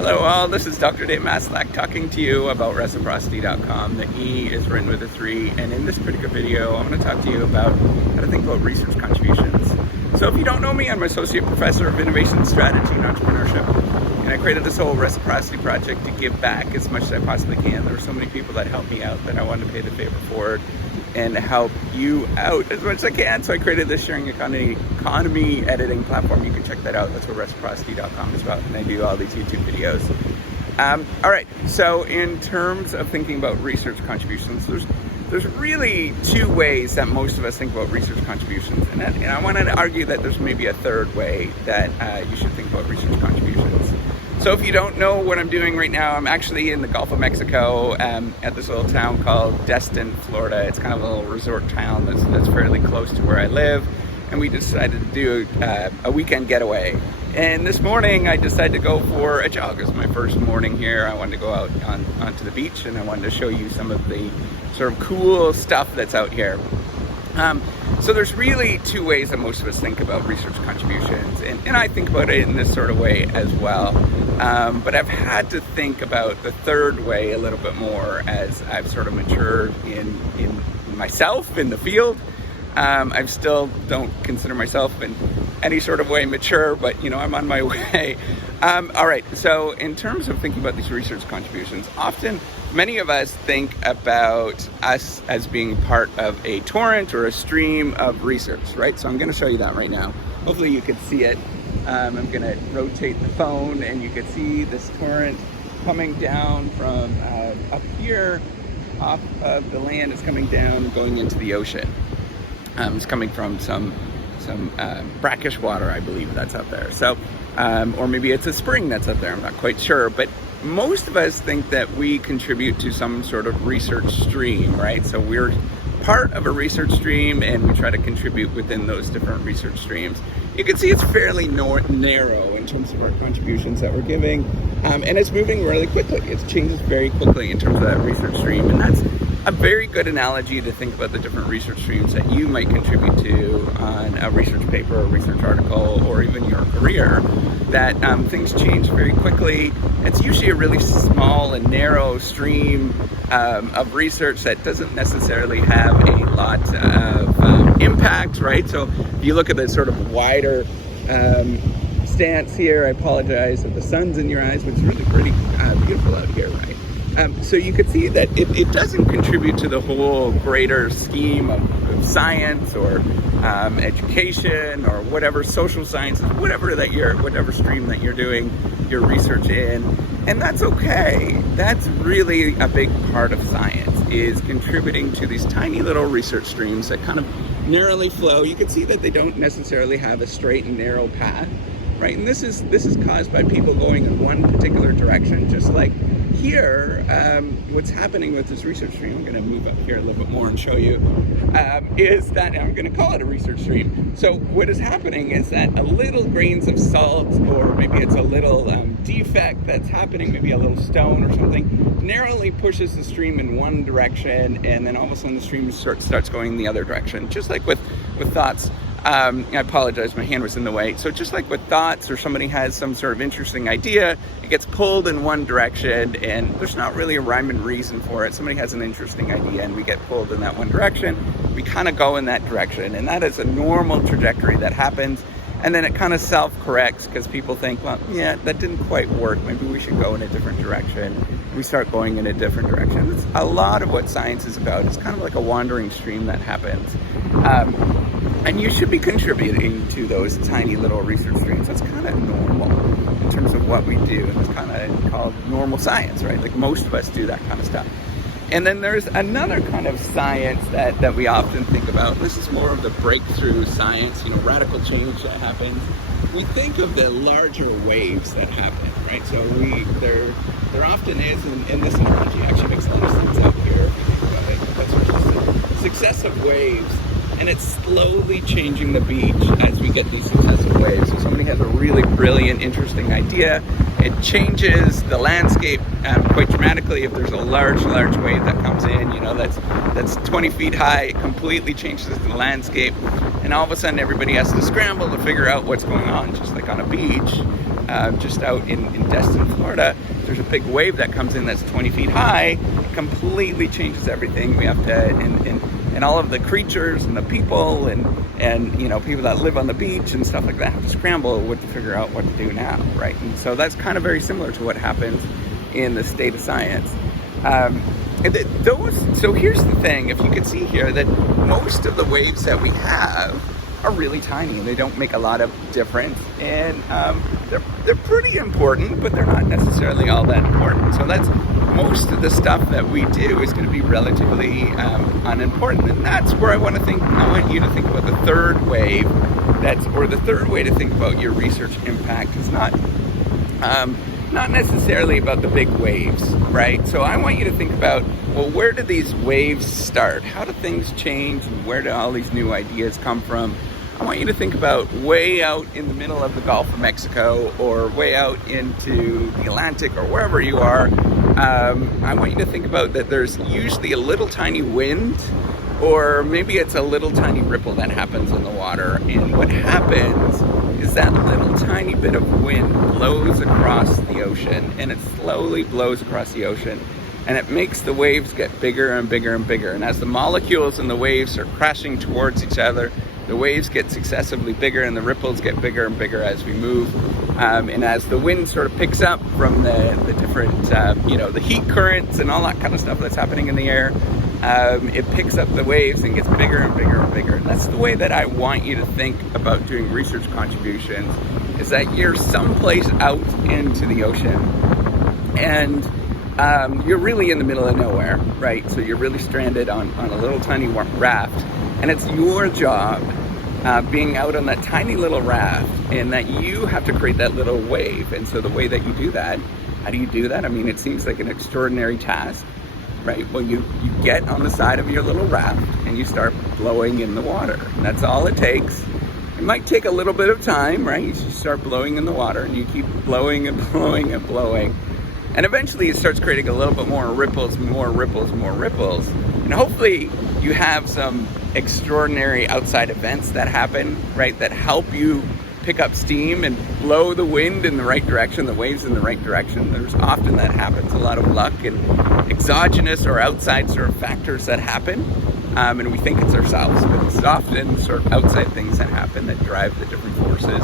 Hello all, this is Doctorate Maslack talking to you about reciprocity.com. The E is written with a 3, and in this particular video I'm going to talk to you about how to think about research contributions. So if you don't know me, I'm an Associate Professor of Innovation Strategy and Entrepreneurship, and I created this whole reciprocity project to give back as much as I possibly can. There were so many people that helped me out that I wanted to pay the favor forward and help you out as much as I can. So I created this sharing economy editing platform. You can check that out. That's what reciprocity.com is about. And I do all these YouTube videos. All right. So in terms of thinking about research contributions, there's really two ways that most of us think about research contributions. And I wanted to argue that there's maybe a third way that you should think about research contributions. So if you don't know what I'm doing right now, I'm actually in the Gulf of Mexico at this little town called Destin, Florida. It's kind of a little resort town that's fairly close to where I live. And we decided to do a weekend getaway. And this morning I decided to go for a jog. It was my first morning here. I wanted to go out onto the beach, and I wanted to show you some of the sort of cool stuff that's out here. So there's really two ways that most of us think about research contributions, and I think about it in this sort of way as well. But I've had to think about the third way a little bit more as I've sort of matured in myself, in the field. I still don't consider myself in any sort of way mature, but I'm on my way. All right, so in terms of thinking about these research contributions, often many of us think about us as being part of a torrent or a stream of research, right? So I'm going to show you that right now. Hopefully you can see it. I'm going to rotate the phone, and you can see this torrent coming down from up here off of the land. It's coming down, going into the ocean. It's coming from some brackish water, I believe, that's up there. So, or maybe it's a spring that's up there. I'm not quite sure. But most of us think that we contribute to some sort of research stream, right? So we're part of a research stream, and we try to contribute within those different research streams. You can see it's fairly narrow in terms of our contributions that we're giving, and it's moving really quickly. It changes very quickly in terms of that research stream, and that's a very good analogy to think about the different research streams that you might contribute to on a research paper, a research article, or even your career, that things change very quickly. It's usually a really small and narrow stream of research that doesn't necessarily have a lot of impact, right? So if you look at the sort of wider stance here, I apologize if the sun's in your eyes, but it's really pretty beautiful out here, right? So you could see that it doesn't contribute to the whole greater scheme of science or education or whatever, social sciences, whatever stream that you're doing your research in. And that's okay. That's really a big part of science, is contributing to these tiny little research streams that kind of narrowly flow. You can see that they don't necessarily have a straight and narrow path, right? And this is caused by people going in one particular direction, just like here. What's happening with this research stream, I'm going to move up here a little bit more and show you, is that I'm going to call it a research stream. So what is happening is that a little grains of salt, or maybe it's a little defect that's happening, maybe a little stone or something, narrowly pushes the stream in one direction, and then all of a sudden the stream starts going the other direction. Just like with thoughts. I apologize, my hand was in the way. So just like with thoughts, or somebody has some sort of interesting idea, it gets pulled in one direction, and there's not really a rhyme and reason for it. Somebody has an interesting idea, and we get pulled in that one direction. We kind of go in that direction, and that is a normal trajectory that happens. And then it kind of self-corrects, because people think, well, yeah, that didn't quite work. Maybe we should go in a different direction. We start going in a different direction. It's a lot of what science is about. It's kind of like a wandering stream that happens. And you should be contributing to those tiny little research streams. That's kind of normal in terms of what we do. And it's kind of called normal science, right? Like most of us do that kind of stuff. And then there's another kind of science that we often think about. This is more of the breakthrough science, radical change that happens. We think of the larger waves that happen, right? So there often is, and this analogy actually makes a lot of sense out here if you think about it. That's just a successive waves, and it's slowly changing the beach as we get these successive waves. So somebody has a really brilliant, interesting idea. It changes the landscape quite dramatically. If there's a large wave that comes in, that's 20 feet high, it completely changes the landscape. And all of a sudden, everybody has to scramble to figure out what's going on, just like on a beach. just out in Destin, Florida, there's a big wave that comes in that's 20 feet high. It completely changes everything. We have to, and all of the creatures and the people and people that live on the beach and stuff like that have to scramble to figure out what to do now, right? And so that's kind of very similar to what happens in the state of science. So here's the thing, if you can see here, that most of the waves that we have are really tiny and they don't make a lot of difference, and they're pretty important, but they're not necessarily all that important. So that's most of the stuff that we do is going to be relatively unimportant, and that's where I want you to think about the third wave. The third way to think about your research impact is not necessarily about the big waves, right? So I want you to think about, well, where do these waves start? How do things change? And where do all these new ideas come from? I want you to think about way out in the middle of the Gulf of Mexico, or way out into the Atlantic, or wherever you are. I want you to think about that there's usually a little tiny wind, or maybe it's a little tiny ripple that happens in the water. And what happens is that little tiny bit of wind blows across the ocean, and it slowly blows across the ocean, and it makes the waves get bigger and bigger and bigger. And as the molecules in the waves are crashing towards each other, the waves get successively bigger and the ripples get bigger and bigger as we move. And as the wind sort of picks up from the different, the heat currents and all that kind of stuff that's happening in the air, it picks up the waves and gets bigger and bigger and bigger. And that's the way that I want you to think about doing research contributions, is that you're someplace out into the ocean, and you're really in the middle of nowhere, right? So you're really stranded on a little tiny raft, and it's your job, being out on that tiny little raft, and that you have to create that little wave. And so the way that you do that, how do you do that? I mean, it seems like an extraordinary task, right? Well, you get on the side of your little raft and you start blowing in the water. And that's all it takes. It might take a little bit of time, right? You start blowing in the water and you keep blowing and blowing and blowing. And eventually it starts creating a little bit more ripples, more ripples, more ripples. And hopefully you have some extraordinary outside events that happen, right? That help you pick up steam and blow the wind in the right direction, the waves in the right direction. There's often that happens, a lot of luck and exogenous or outside sort of factors that happen. And we think it's ourselves, but it's often sort of outside things that happen that drive the different forces.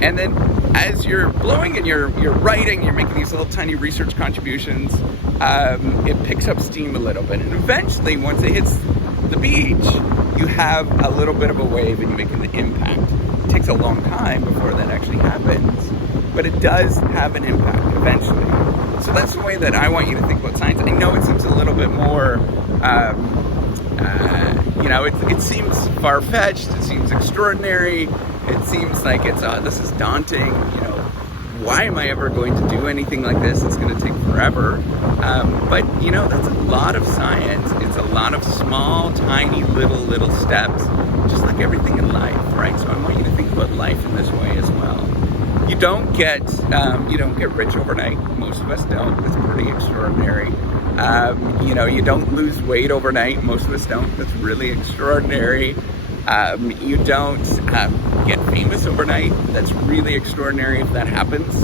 And then as you're blowing and you're writing, you're making these little tiny research contributions, it picks up steam a little bit. And eventually, once it hits the beach, you have a little bit of a wave and you're making the impact. It takes a long time before that actually happens, but it does have an impact eventually. So that's the way that I want you to think about science. I know it seems a little bit more, it seems far-fetched, it seems extraordinary, it seems like this is daunting, why am I ever going to do anything like this? It's going to take forever. But that's a lot of science. It's a lot of small, tiny, little steps, just like everything in life, right? So I want you to think about life in this way as well. You don't get rich overnight. Most of us don't. It's pretty extraordinary. You don't lose weight overnight. Most of us don't. That's really extraordinary. You don't get famous overnight. That's really extraordinary if that happens.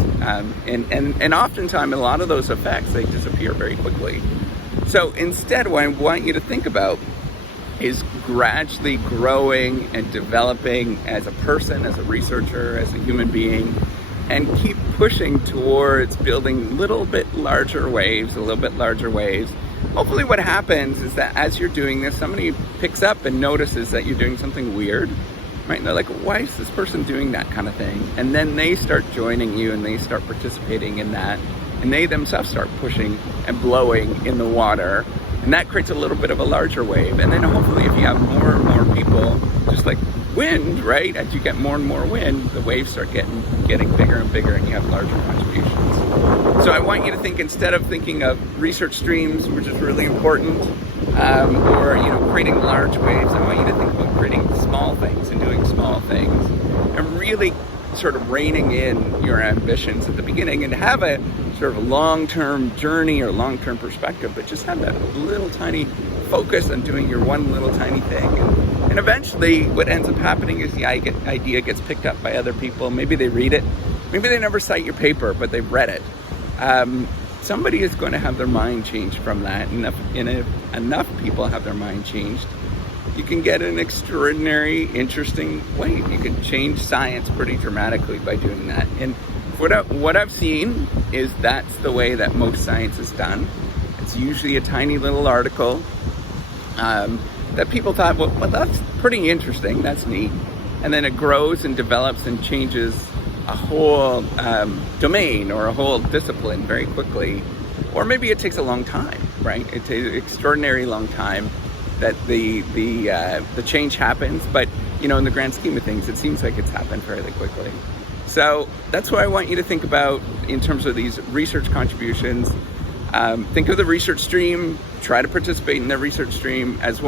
And oftentimes, a lot of those effects, they disappear very quickly. So instead, what I want you to think about is gradually growing and developing as a person, as a researcher, as a human being, and keep pushing towards building a little bit larger waves. Hopefully what happens is that as you're doing this, somebody picks up and notices that you're doing something weird, right? And they're like, why is this person doing that kind of thing? And then they start joining you and they start participating in that. And they themselves start pushing and blowing in the water. And that creates a little bit of a larger wave. And then hopefully if you have more and more people, just like wind, right? As you get more and more wind, the waves start getting bigger and bigger and you have larger contributions. So I want you to think, instead of thinking of research streams, which is really important, or creating large waves, I want you to think about creating small things and doing small things, and really sort of reining in your ambitions at the beginning, and have a sort of long-term journey or long-term perspective, but just have that little tiny focus on doing your one little tiny thing. And eventually what ends up happening is the idea gets picked up by other people. Maybe they read it, maybe they never cite your paper, but they've read it. Somebody is going to have their mind changed from that. Enough people have their mind changed. You can get an extraordinary, interesting way. You can change science pretty dramatically by doing that. And what I've seen is that's the way that most science is done. It's usually a tiny little article that people thought, well, that's pretty interesting, that's neat. And then it grows and develops and changes a whole domain or a whole discipline very quickly. Or maybe it takes a long time, right? It takes an extraordinary long time that the change happens. But, you know, in the grand scheme of things, it seems like it's happened fairly quickly. So that's what I want you to think about in terms of these research contributions. Think of the research stream, try to participate in the research stream as well.